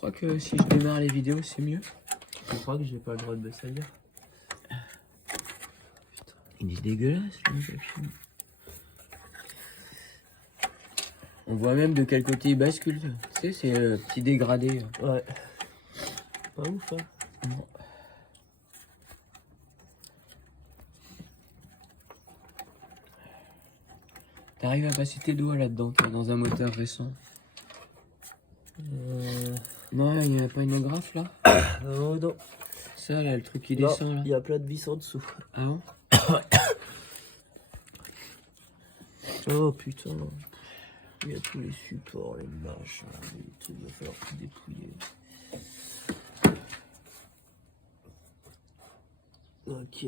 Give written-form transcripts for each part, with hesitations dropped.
crois que si je démarre les vidéos, c'est mieux. Je crois que j'ai pas le droit de baisser ailleurs. Il est dégueulasse, le papier. On voit même de quel côté il bascule. Tu sais, c'est le petit dégradé. Ouais. Pas ouf, hein. Non. T'arrives à passer tes doigts là-dedans, toi, dans un moteur récent. Non, il n'y a pas une agrafe là. Oh non. Ça là, le truc qui Non, descend là. il y a plein de vis en dessous. Ah bon? Oh putain. Il y a tous les supports, les machins, les trucs, il va falloir tout dépouiller. Ok.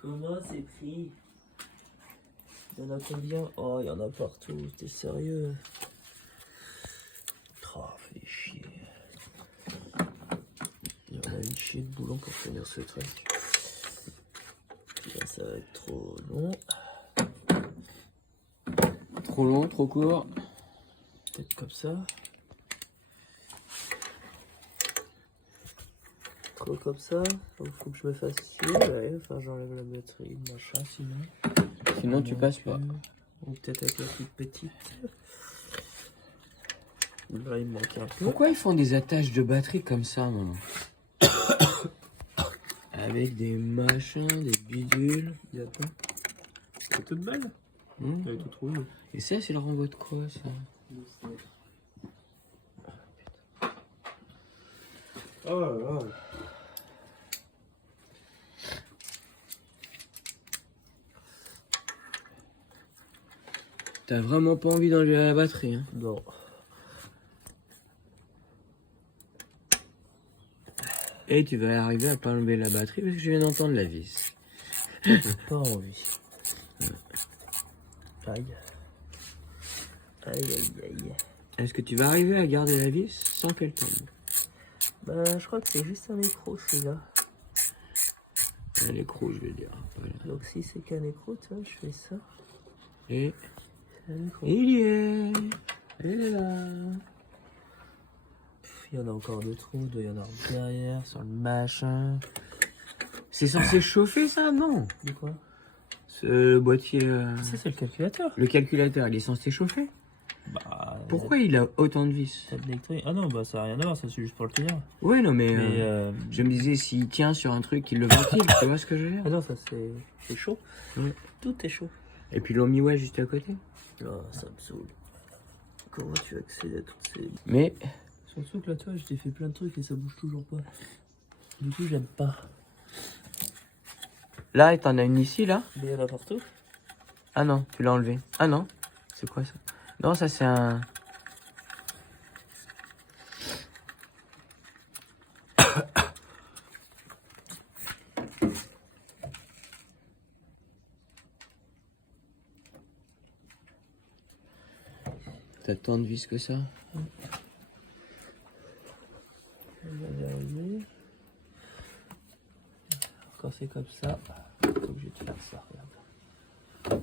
Comment c'est pris? Il y en a combien? Oh, il y en a partout, t'es sérieux? Oh, fait chier. Il y en a une chier de boulon pour tenir ce truc. Là, ça va être trop long. Trop long, trop court. Peut-être comme ça. Trop comme ça. Donc, faut que je me fasse chier. Ouais, enfin, j'enlève la batterie, machin, sinon. Sinon, tu passes pas. Ou peut-être avec la toute petite. Là, il me manque un peu. Pourquoi ils font des attaches de batterie comme ça, maman? Avec des machins, des bidules. Il y a quoi? C'est toute belle. Elle est toute rouge. Et ça, c'est le renvoi de quoi, ça? Oh là là. T'as vraiment pas envie d'enlever la batterie, hein? Non. Et tu vas arriver à pas enlever la batterie parce que je viens d'entendre la vis. J'ai pas envie. Aïe. Aïe aïe aïe. Est-ce que tu vas arriver à garder la vis sans qu'elle tombe? Bah, je crois que c'est juste un écrou celui-là. Un écrou, je vais dire. Voilà. Donc, si c'est qu'un écrou, tu vois, je fais ça. Et C'est un écrou. il y est. Elle est là. Il y en a encore deux trous, il doit y en avoir derrière, sur le machin. C'est censé chauffer ça, non? De quoi? Ce boîtier. Ça, c'est le calculateur. Le calculateur, il est censé chauffer? Bah. Pourquoi il a autant de vis? T'as de l'électrique. Ah non, bah ça n'a rien à voir, ça c'est juste pour le tenir. Ouais, non, mais. Mais Je me disais, s'il tient sur un truc, il le ventile, tu vois ce que je veux dire? ah non, ça c'est chaud. Ouais. Tout est chaud. Et puis l'OmiWay juste à côté. Oh, ça me saoule. Comment tu accèdes à toutes ces. Mais. Surtout que là, toi, je t'ai fait plein de trucs et ça bouge toujours pas. Du coup, j'aime pas. Là, t'en as une ici, là? Mais il y en a partout. Ah non, tu l'as enlevé. Ah non, c'est quoi ça? Non, ça c'est un... T'as tant de vis que ça? On va vérifier. Quand c'est comme ça, faut que je te fasse ça, regarde.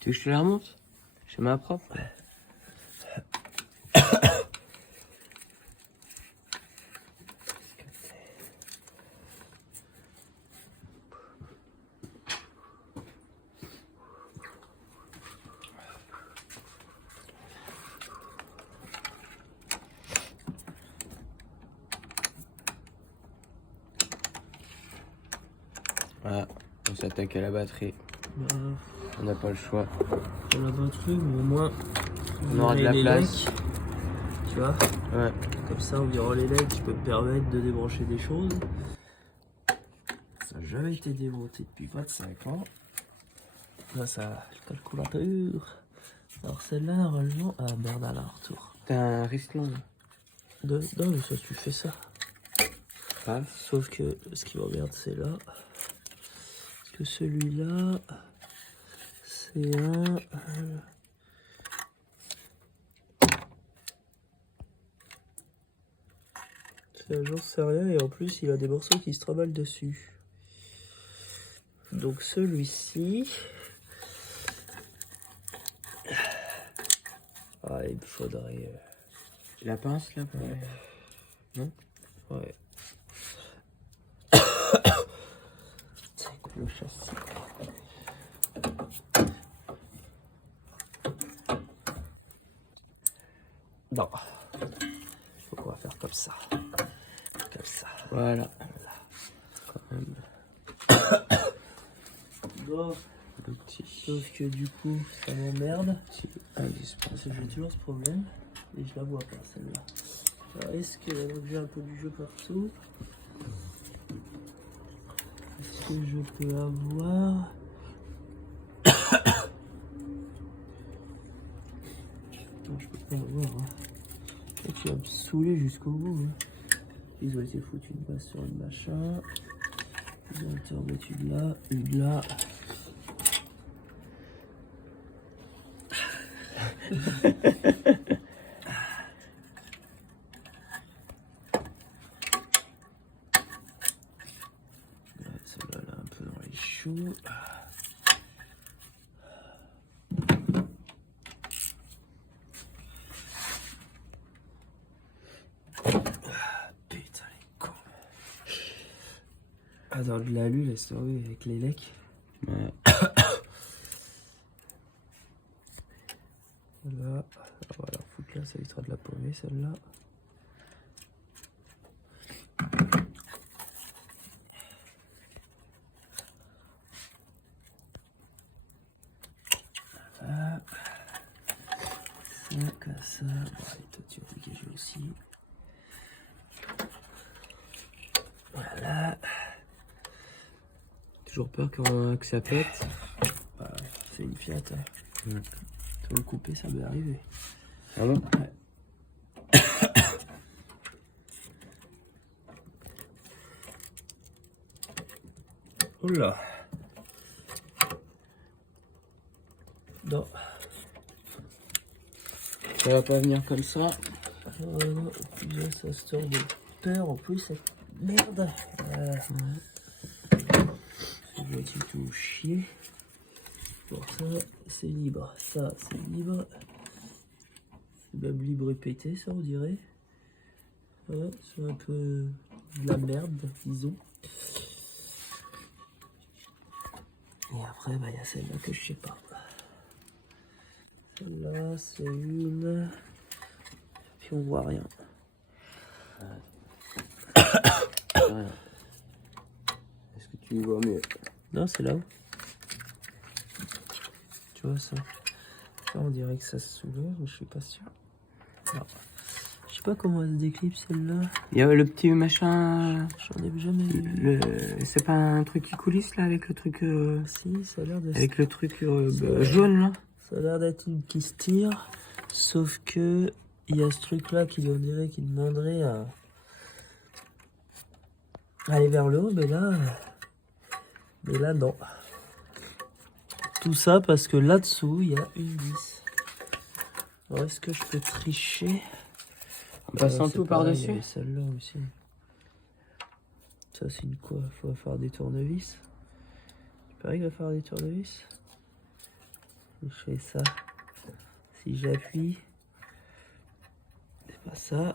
Tu veux que je te la remonte? Chez ma propre? Voilà, on s'attaque à la batterie. Bah, On n'a pas le choix. on a pas de truc, mais au moins, On aura de la les place. legs, tu vois, Ouais. comme ça, en virant les legs, je peux me permettre de débrancher des choses. Ça n'a jamais été démonté depuis 25 ans. Là, ça, le calculateur. Alors, celle-là, normalement, ah merde, elle a un retour. T'as un Rislon. Non, mais ça, tu fais ça. Ah. Sauf que ce qui m'emmerde, c'est là. Parce que celui-là, c'est un. J'en sais rien, et en plus, il a des morceaux qui se travaillent dessus. Donc, celui-ci, il me faudrait... La pince là pour... Non? Ouais. C'est le châssis. Non. Donc on va faire comme ça. Comme ça. Voilà. Quand même. Bon. Le petit. Sauf que du coup, ça m'emmerde. Petit indispensable. Parce que j'ai toujours ce problème. Et je la vois pas celle-là. Alors est-ce que j'ai un peu du jeu partout? Est-ce que je peux avoir... Non, je peux pas avoir. Hein. Et tu vas me saouler jusqu'au bout. Hein. Ils ont été foutus une base sur une machin. Ils ont été rebattus de là, une de là. Celle-là, elle est un peu dans les choux. Putain, les cons. Ah, dans de l'alu, laisse tomber avec les lecs. Ouais. Voilà. On va la foutre là, ça évitera de la paumer celle-là. Voilà. Ça, comme ça. Bon, allez, toi tu vas dégager aussi. Voilà. Toujours peur que ça pète. Bah, c'est une Fiat. Hein. Ouais. Faut le couper, ça peut arriver. Ah bon? Ouais. Oula. Non. Ça va pas venir comme ça. Non, déjà ça sort de peur en plus cette merde. Je vais tout chier. Pour ça, c'est libre. Ça, c'est libre. C'est même libre et pété, ça on dirait. Voilà, c'est un peu de la merde, disons. Et après, bah, y a celle-là que je sais pas. Celle-là, c'est une. Puis on voit rien. Rien. Est-ce que tu vois mieux? Non, c'est là-haut. Tu vois ça? Là, on dirait que ça se soulève, mais je suis pas sûr. Non. Je sais pas comment elle se déclipse celle-là. Il y a le petit machin. J'en ai jamais vu. C'est pas un truc qui coulisse là avec le truc. Si, ça a l'air de. Avec le truc jaune là. Ça a l'air d'être une qui se tire. Sauf que il y a ce truc-là qui donnerait, qui demanderait à aller vers le haut, mais là non. Tout ça parce que là-dessous, il y a une vis. Alors, est-ce que je peux tricher? En passant c'est tout pareil, par-dessus. il y avait celle-là aussi. Ça, c'est une quoi? Faut faire des tournevis. Il paraît qu'il va faire des tournevis. Je fais ça. Si j'appuie, c'est pas ça.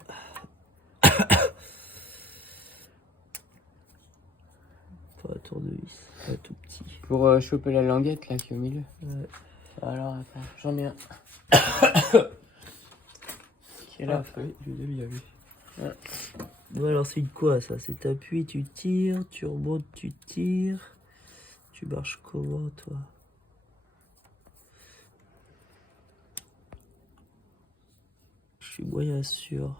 Pas un tournevis, pas tout petit. Pour choper la languette là qui est au milieu. Ouais. Alors attends, j'en ai un. Qui est là? Oui, je l'ai bien vu. Ouais. Bon, alors c'est une quoi ça? C'est t'appuies, tu tires, tu remontes, tu tires. Tu marches comment toi? Je suis moyen sûr.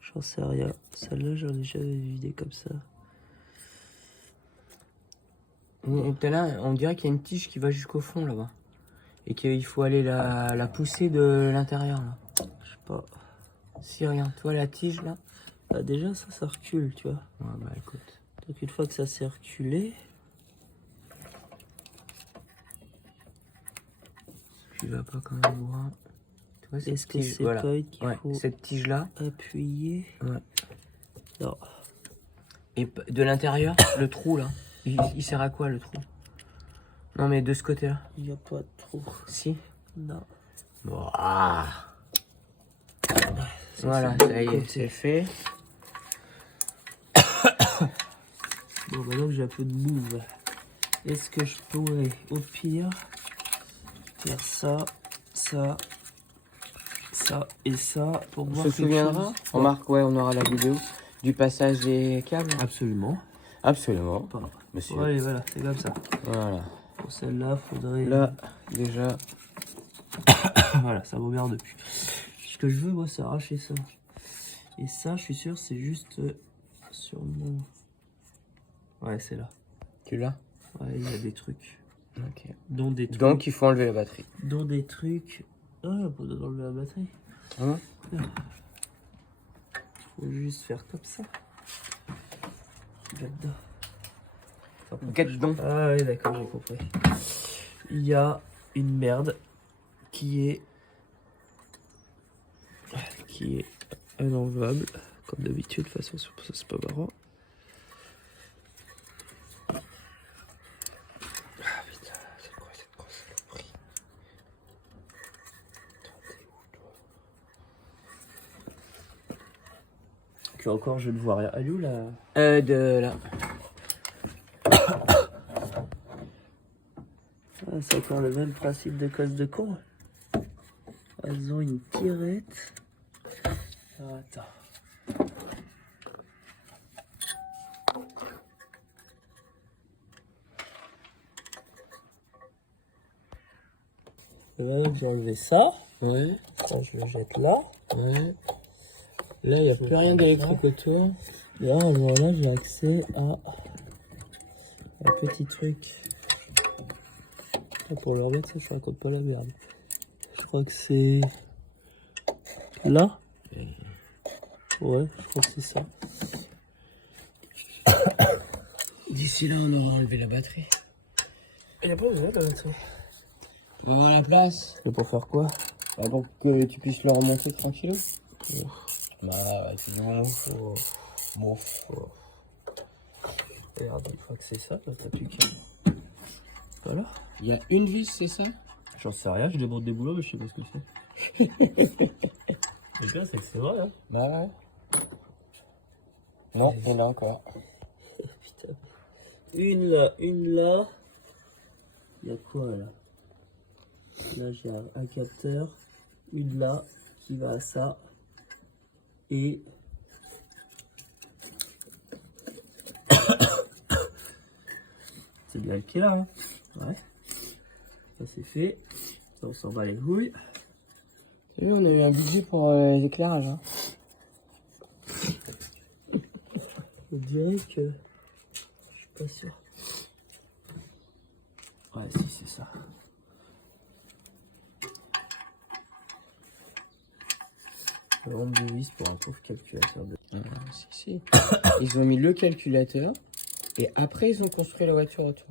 J'en sais rien. Celle-là, j'en ai jamais vu des comme ça. Là, on dirait qu'il y a une tige qui va jusqu'au fond là-bas. Et qu'il faut aller la pousser de l'intérieur là. Je sais pas. Si, regarde, toi la tige là. Bah déjà, ça recule, tu vois. Ouais, bah écoute. Donc une fois que ça s'est reculé, Tu vas pas quand même voir. Tu vois, est-ce que c'est pas qu'il faut cette tige là. appuyer? Ouais. Non. Et de l'intérieur, le trou là. Il sert à quoi le trou? Non mais de ce côté là. Il n'y a pas de trou. Si. Non. Ouah. Voilà, c'est ça y est, c'est fait. Bon, maintenant que j'ai un peu de mouve, est-ce que je pourrais, au pire, faire ça, ça, ça et ça pour On voir se quelque souviendra. chose? Remarque, ouais, on aura la vidéo du passage des câbles. Absolument. Absolument. Pas. Monsieur. Ouais, allez, voilà, c'est comme ça. Voilà. Pour celle-là, faudrait... Là, déjà. Voilà, ça me regarde plus. Ce que je veux, moi, c'est arracher ça. Et ça, je suis sûr, c'est juste sur mon... Ouais, c'est là. Tu l'as? Ouais, il y a des trucs. Ok. Dont des trucs. Donc, il faut enlever la batterie. Dont des trucs... Ah, pour enlever la batterie. Hein? Faut juste faire comme ça. Là-dedans. Gadon. Ah oui, d'accord, j'ai compris. Il y a une merde qui est inenlevable, comme d'habitude. De toute façon, c'est pour ça c'est pas marrant. Ah putain, c'est quoi cette grosse saloperie? Attendez, où toi? Que encore, je ne vois rien. Elle est où là? De là. Ah, c'est encore le même principe de cause de con. Elles ont une tirette. Ah, attends. Là, j'ai enlevé ça. Ouais. Ça, je le jette là. Ouais. Là, il n'y a plus rien d'électrique autour. Là, voilà, j'ai accès à un petit truc. Pour le remettre, ça, je raconte pas la merde. Je crois que c'est là. Ouais, je crois que c'est ça. D'ici là, on aura enlevé la batterie. Il n'y a pas besoin de la batterie. On va avoir la place. Et pour faire quoi? Bah, pour que tu puisses le remonter tranquillou. Bah, c'est bon. Bon. Regarde, une fois que c'est ça, là, t'as plus qu'à. Voilà. Il y a une vis, c'est ça? J'en sais rien, je démonte des boulots, mais je sais pas ce que c'est. Le pire, c'est que c'est vrai, hein. Bah ouais. Non, il y en a encore. Putain. Une là, une là. Il y a quoi là? Là, j'ai un capteur. Une là qui va à ça. Et. C'est bien le qui est là, hein. Ouais. Ça c'est fait. Ça, on s'en bat les couilles. Tu vois, on a eu un budget pour les éclairages. Hein. On dirait que. Je suis pas sûr. Ouais, si, c'est ça. Le nombre de vis pour un pauvre calculateur de. Si. Ils ont mis le calculateur et après ils ont construit la voiture autour.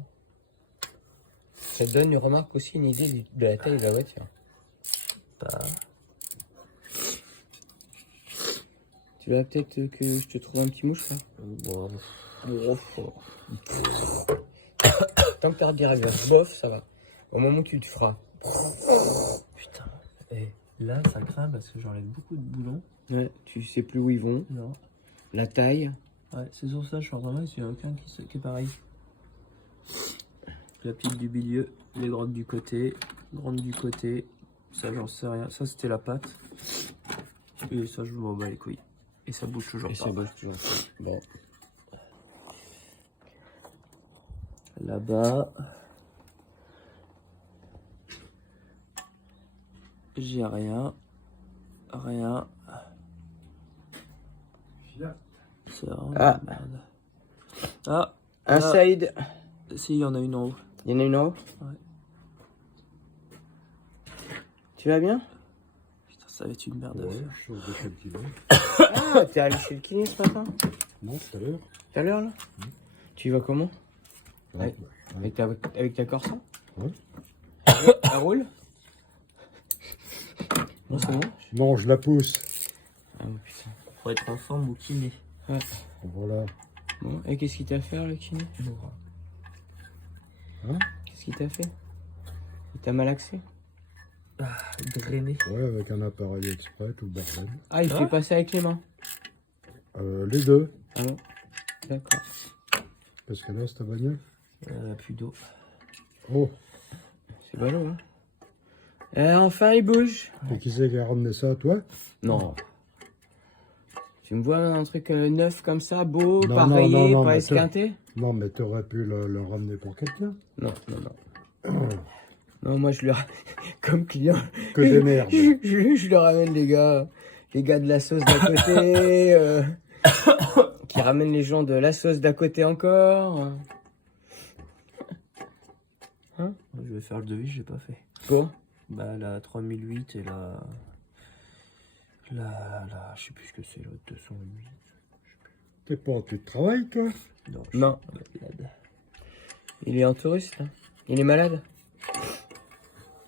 Ça te donne une remarque aussi, une idée de la taille de la voiture. Pas. Tu veux peut-être que je te trouve un petit mouche là? Bon. Tant que t'arrêtes de dire bof, ça va. Au moment où tu te feras. Putain. Et là, ça craint parce que j'enlève beaucoup de boulons. Ouais, tu sais plus où ils vont. Non. La taille. Ouais, c'est sur ça, je suis en train de voir s'il n'y a aucun qui est pareil. La petite du milieu, les grandes du côté, grandes du côté. Ça, j'en sais rien. Ça, c'était la pâte. Et ça, je m'en bats les couilles. Et ça bouge toujours Et pas. ça bouge toujours pas. Bon. Là-bas. J'ai rien. Rien. C'est vraiment Ah. de la merde. Ah. Un là, side. si, il y en a une en haut. Il y en a une en haut? Ouais. Tu vas bien? Putain, ça va être une merde à Ouais, faire. je change de calcul. Ah, t'es allé chez le kiné ce matin? Non, tout à l'heure. Tout à l'heure là? Tu y vas comment? Ouais. Avec ta Corsa? Ouais. Elle roule? Non, c'est bon? Non, je la pousse. Ah putain. Pour être en forme au kiné. Ouais. Voilà. Bon, et qu'est-ce qu'il t'a fait le kiné? Hein? Qu'est-ce qu'il t'a fait? Il t'a malaxé? Drainer. Ouais, avec un appareil exprès, tout le bordel. Ah, il Ah. fait pas ça avec les mains. Les deux. Ah bon. D'accord. Qu'est-ce qu'elle a, cette bagnole? Plus d'eau. Oh, C'est ballot, hein. Enfin, il bouge. et qui c'est qui a ramené ça, toi? Non. Tu me vois un truc neuf comme ça, beau, Non, pas non, rayé, non, pas mais esquinté? Non, mais t'aurais pu le ramener pour quelqu'un. Non, non, non. Non, moi je le comme client. Que des merdes. Je le ramène les gars de la sauce d'à côté, qui ramènent les gens de la sauce d'à côté encore. Je vais faire le devis, j'ai pas fait. Bon, Bah la 3008 et la je sais plus ce que c'est, l'autre 208. T'es pas en travail, toi? Non. non, il est en touriste, là. Il est malade.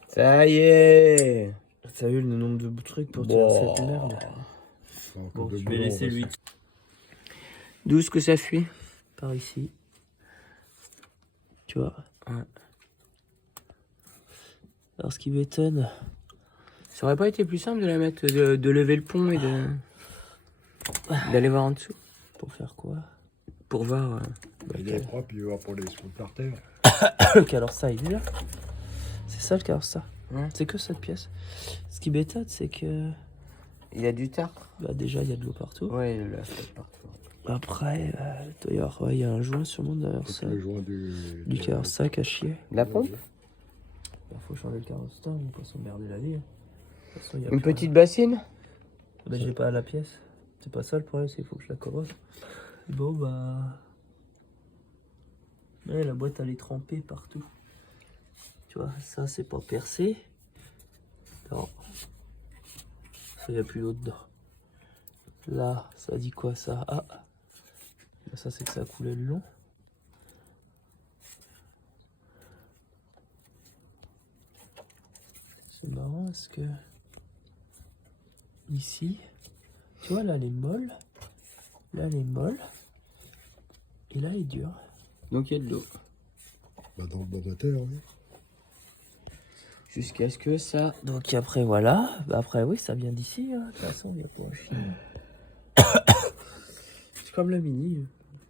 Ça y est. T'as vu le nombre de trucs pour Bon. tirer cette merde? Enfin, Bon, que de je vais boulot, laisser on va lui se- D'où est-ce que ça fuit? par ici. Tu vois? Ouais. Alors ce qui m'étonne, Ça aurait pas été plus simple de la mettre, de lever le pont et d'aller voir en dessous? pour faire quoi? Pour voir. Il est propre, il va pour les sous par terre. Le carrossa il est là. C'est ça le carrossa. Ouais. C'est que cette pièce. Ce qui m'étonne, c'est que Il y a du tartre. bah, déjà il y a de l'eau partout. Ouais, le asphalt partout. Après, il doit y avoir, ouais, il y a un joint sûrement derrière ça. Les joints Du carrossa caché. La pompe? Il faut changer le carrossa, on va pas s'emmerder la vie. De toute façon, il y a Une plein- petite bassine? Bah, j'ai pas la pièce. C'est pas ça le problème, c'est qu'il faut que je la commande. Bon, bah. Ouais, la boîte elle est trempée partout. Tu vois, ça c'est pas percé. Non. Ça y a plus d'eau dedans. Là, ça dit quoi ça? Ah! Bah, ça c'est que ça a coulé le long. C'est marrant parce que. Ici. Tu vois, là, elle est molle. Là, elle est molle. Et là, elle est dure. Donc il y a de l'eau. Bah, dans le bord de terre, oui. Jusqu'à ce que ça. Donc après, voilà. Bah, après, oui, ça vient d'ici. Hein. De toute façon, il n'y a pas un chien. C'est comme le mini.